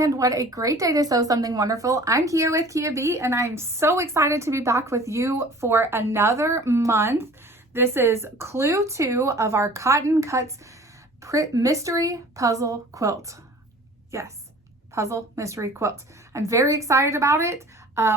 and what a great day to sew something wonderful. I'm Kia with Kia B, and I'm so excited to be back with you for another month. This is Clue 2 of our Cotton Cuts Mystery Puzzle Quilt. Yes, puzzle mystery quilt. I'm very excited about it.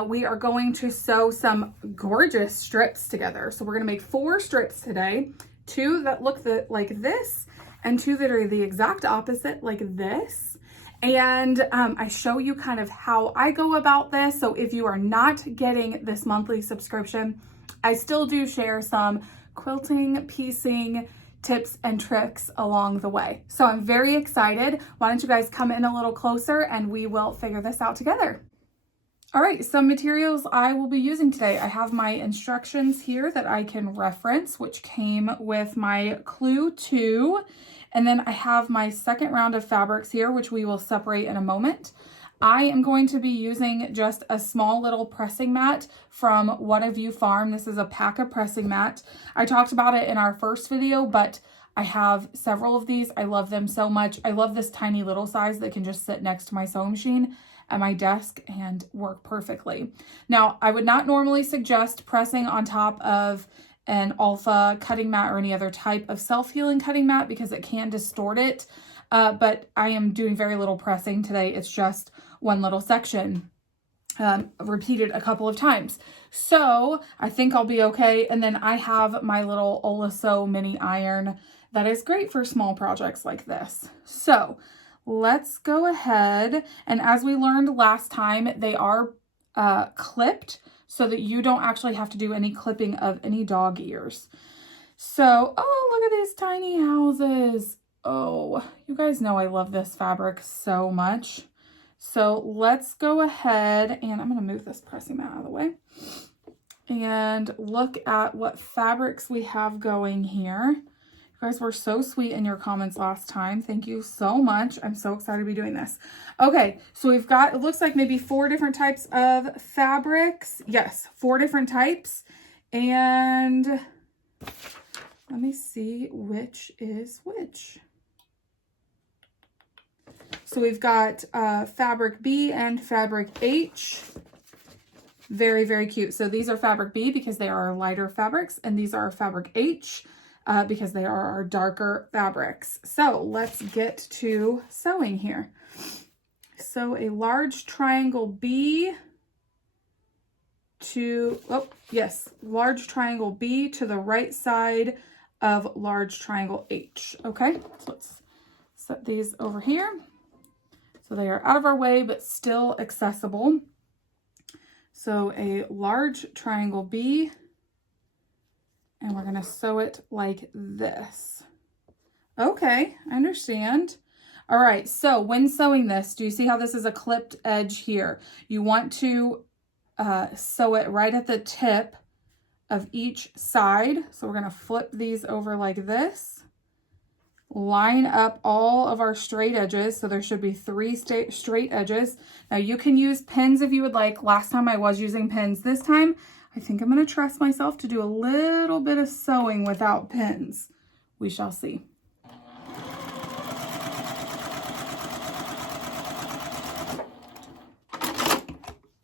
We are going to sew some gorgeous strips together. So we're going to make 4 strips today, 2 that look like this and 2 that are the exact opposite like this. And I show you kind of how I go about this. So if you are not getting this monthly subscription, I still do share some quilting, piecing tips and tricks along the way. So I'm very excited. Why don't you guys come in a little closer and we will figure this out together. All right, some materials I will be using today. I have my instructions here that I can reference, which came with my Clue 2. And then I have my second round of fabrics here, which we will separate in a moment. I am going to be using just a small little pressing mat from What Have You Farm. This is a pack of pressing mat. I talked about it in our first video, but I have several of these. I love them so much. I love this tiny little size that can just sit next to my sewing machine at my desk and work perfectly. Now, I would not normally suggest pressing on top of an alpha cutting mat or any other type of self-healing cutting mat because it can distort it. But I am doing very little pressing today. It's just one little section repeated a couple of times. So I think I'll be okay. And then I have my little Olasew mini iron that is great for small projects like this. So let's go ahead. And as we learned last time, they are clipped so that you don't actually have to do any clipping of any dog ears. So, oh, look at these tiny houses. Oh, you guys know I love this fabric so much. So let's go ahead and I'm going to move this pressing mat out of the way and look at what fabrics we have going here. You guys were so sweet in your comments last time. Thank you so much. I'm so excited to be doing this. Okay, so we've got, it looks like maybe 4 different types of fabrics. Yes, 4 different types. And let me see which is which. So we've got fabric B and fabric H. Very, very cute. So these are fabric B because they are lighter fabrics, and these are fabric H because they are our darker fabrics. So let's get to sewing here. So a large triangle B to, oh yes, large triangle B to the right side of large triangle H. Okay, so let's set these over here. So they are out of our way, but still accessible. So a large triangle B, and we're gonna sew it like this. Okay, I understand. All right, so when sewing this, do you see how this is a clipped edge here? You want to sew it right at the tip of each side. So we're gonna flip these over like this. Line up all of our straight edges. So there should be 3 straight edges. Now you can use pins if you would like. Last time I was using pins. This time, I think I'm gonna trust myself to do a little bit of sewing without pins. We shall see.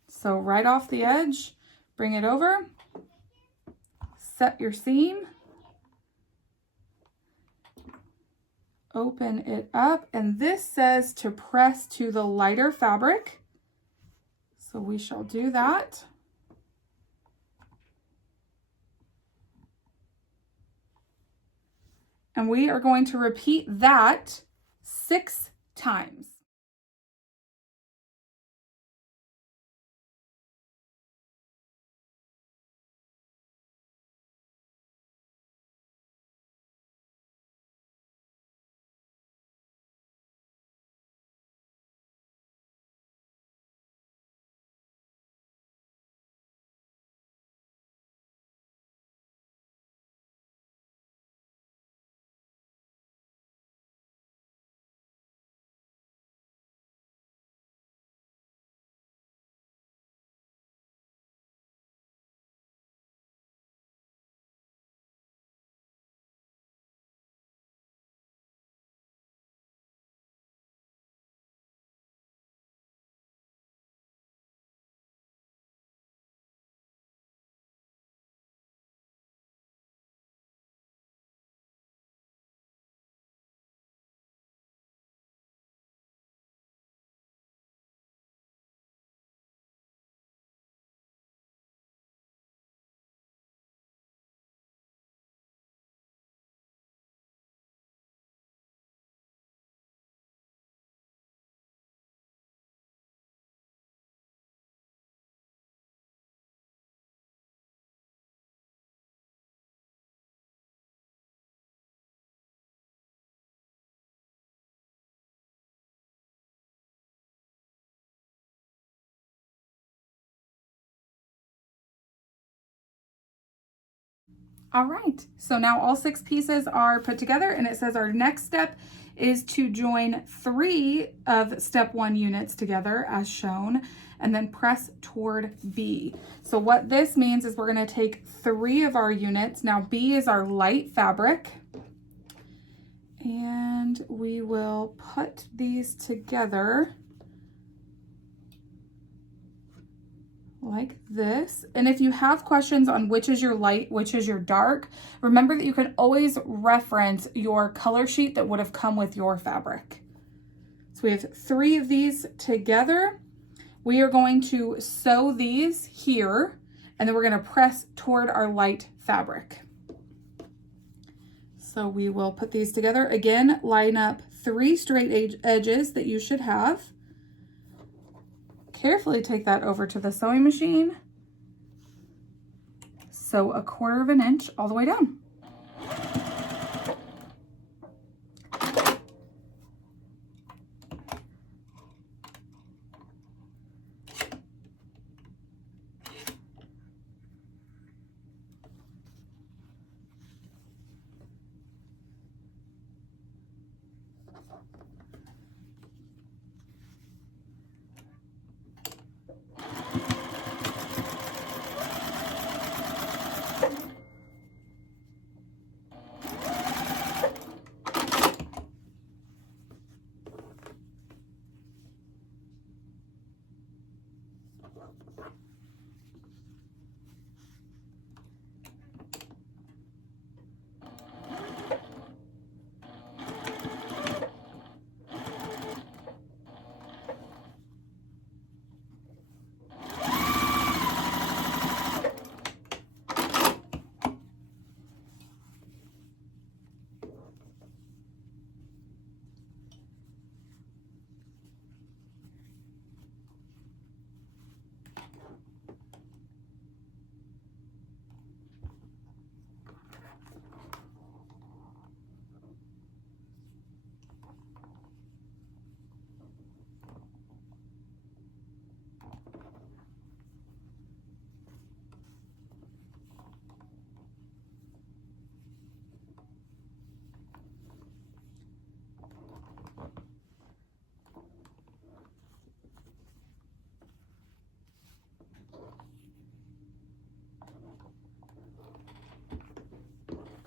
So right off the edge, bring it over, set your seam, open it up, and this says to press to the lighter fabric. So we shall do that. And we are going to repeat that 6 times. All right, so now all 6 pieces are put together, and it says our next step is to join 3 of step 1 units together as shown, and then press toward B. So what this means is we're going to take 3 of our units. Now B is our light fabric, and we will put these together like this. And if you have questions on which is your light, which is your dark, remember that you can always reference your color sheet that would have come with your fabric. So we have 3 of these together. We are going to sew these here, and then we're going to press toward our light fabric. So we will put these together. Again, line up 3 straight edges that you should have. Carefully take that over to the sewing machine. Sew 1/4 inch all the way down.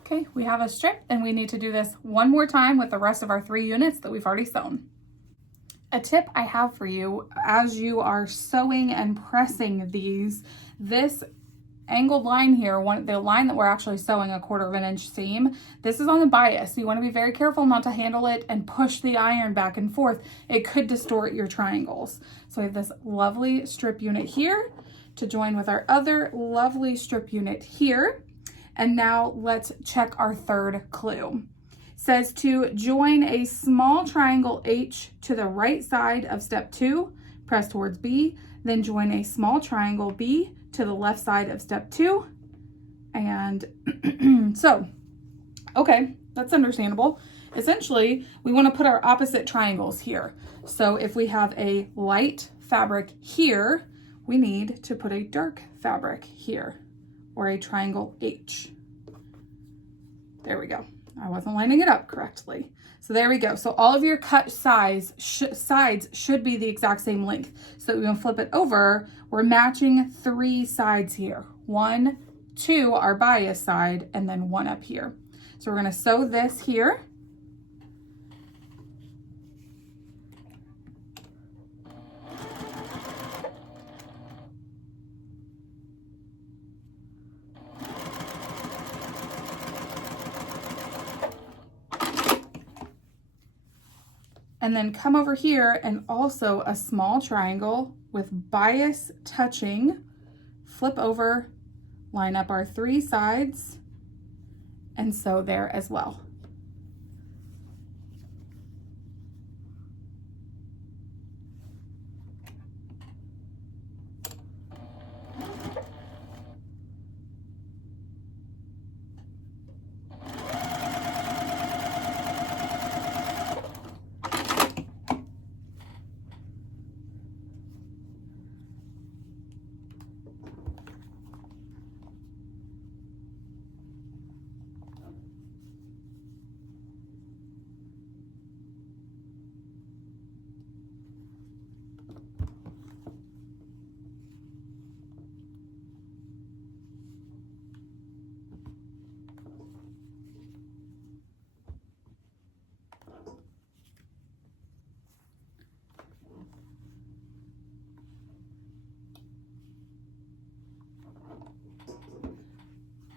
Okay, we have a strip, and we need to do this one more time with the rest of our 3 units that we've already sewn. A tip I have for you as you are sewing and pressing these, this angled line here, the line that we're actually sewing 1/4 inch seam, this is on the bias. So you want to be very careful not to handle it and push the iron back and forth. It could distort your triangles. So we have this lovely strip unit here to join with our other lovely strip unit here. And now let's check our 3rd clue. It says to join a small triangle H to the right side of step 2, press towards B, then join a small triangle B to the left side of step 2. And so, okay, that's understandable. Essentially, we want to put our opposite triangles here. So if we have a light fabric here, we need to put a dark fabric here, or a triangle H. There we go. I wasn't lining it up correctly. So there we go. So all of your cut sides should be the exact same length. So we're going to flip it over. We're matching 3 sides here. 1, 2, our bias side, and then 1 up here. So we're going to sew this here. And then come over here and also a small triangle with bias touching, flip over, line up our 3 sides, and sew there as well.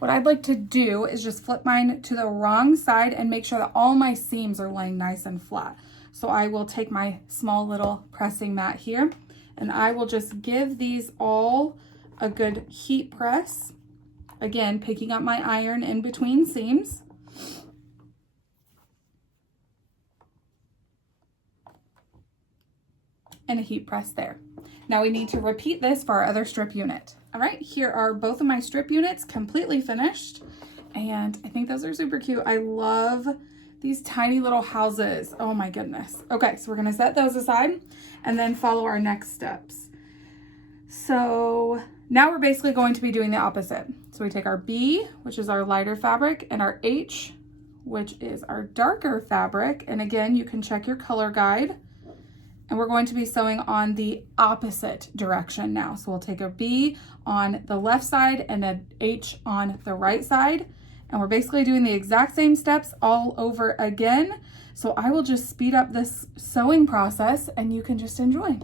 what I'd like to do is just flip mine to the wrong side and make sure that all my seams are laying nice and flat. So I will take my small little pressing mat here, and I will just give these all a good heat press. Again, picking up my iron in between seams. And a heat press there. Now we need to repeat this for our other strip unit. All right, here are both of my strip units completely finished. And I think those are super cute. I love these tiny little houses. Oh my goodness. Okay, so we're gonna set those aside and then follow our next steps. So now we're basically going to be doing the opposite. So we take our B, which is our lighter fabric, and our H, which is our darker fabric. And again, you can check your color guide. And we're going to be sewing on the opposite direction now. So we'll take a B on the left side and an H on the right side. And we're basically doing the exact same steps all over again. So I will just speed up this sewing process and you can just enjoy.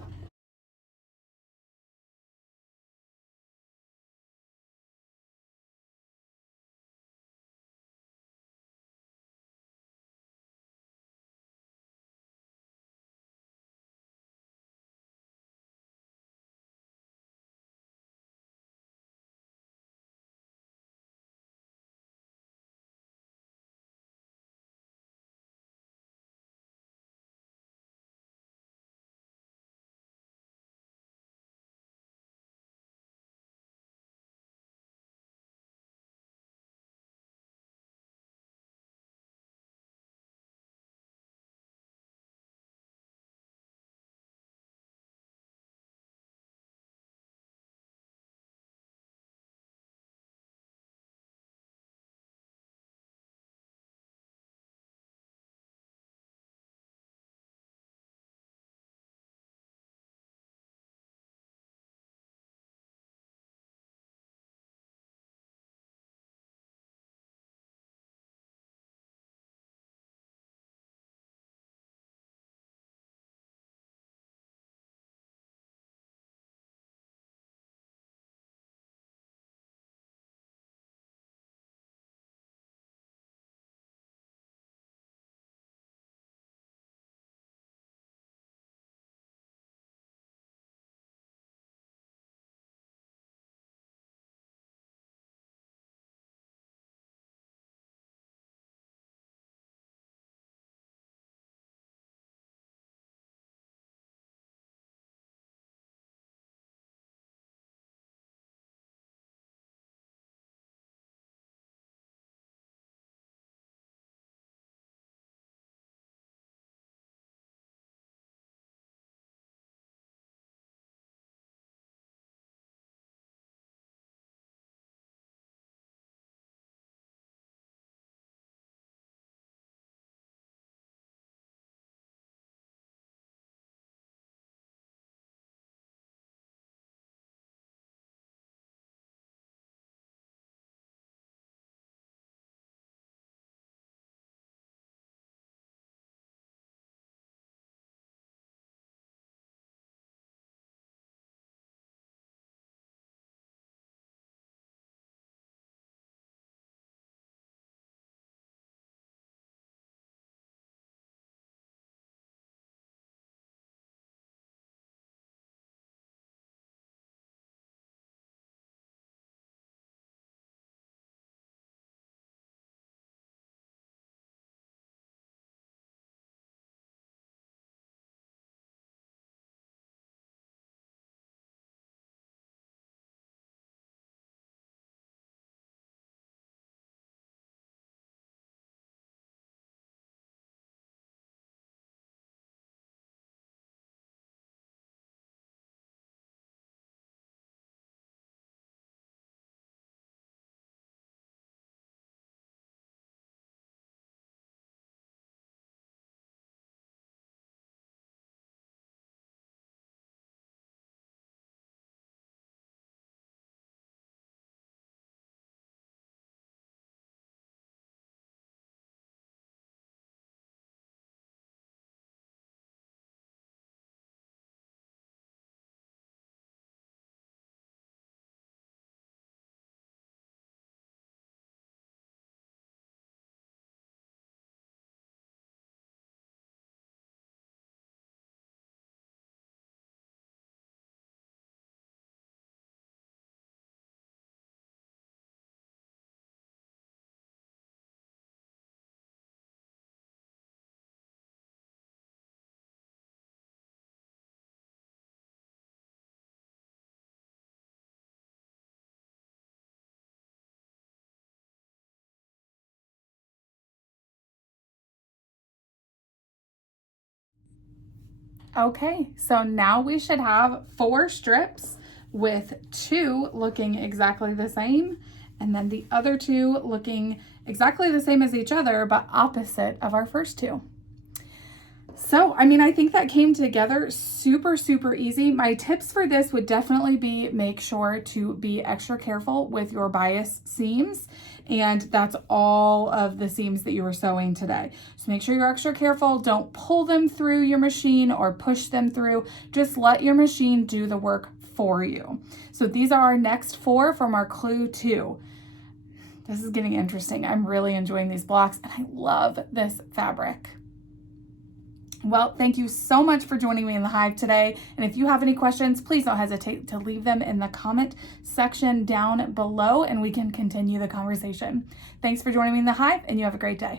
Okay, so now we should have 4 strips with 2 looking exactly the same, and then the other 2 looking exactly the same as each other, but opposite of our first 2. So, I mean, I think that came together super, super easy. My tips for this would definitely be make sure to be extra careful with your bias seams. And that's all of the seams that you were sewing today. So make sure you're extra careful. Don't pull them through your machine or push them through. Just let your machine do the work for you. So these are our next 4 from our Clue 2. This is getting interesting. I'm really enjoying these blocks and I love this fabric. Well, thank you so much for joining me in the Hive today. And if you have any questions, please don't hesitate to leave them in the comment section down below and we can continue the conversation. Thanks for joining me in the Hive and you have a great day.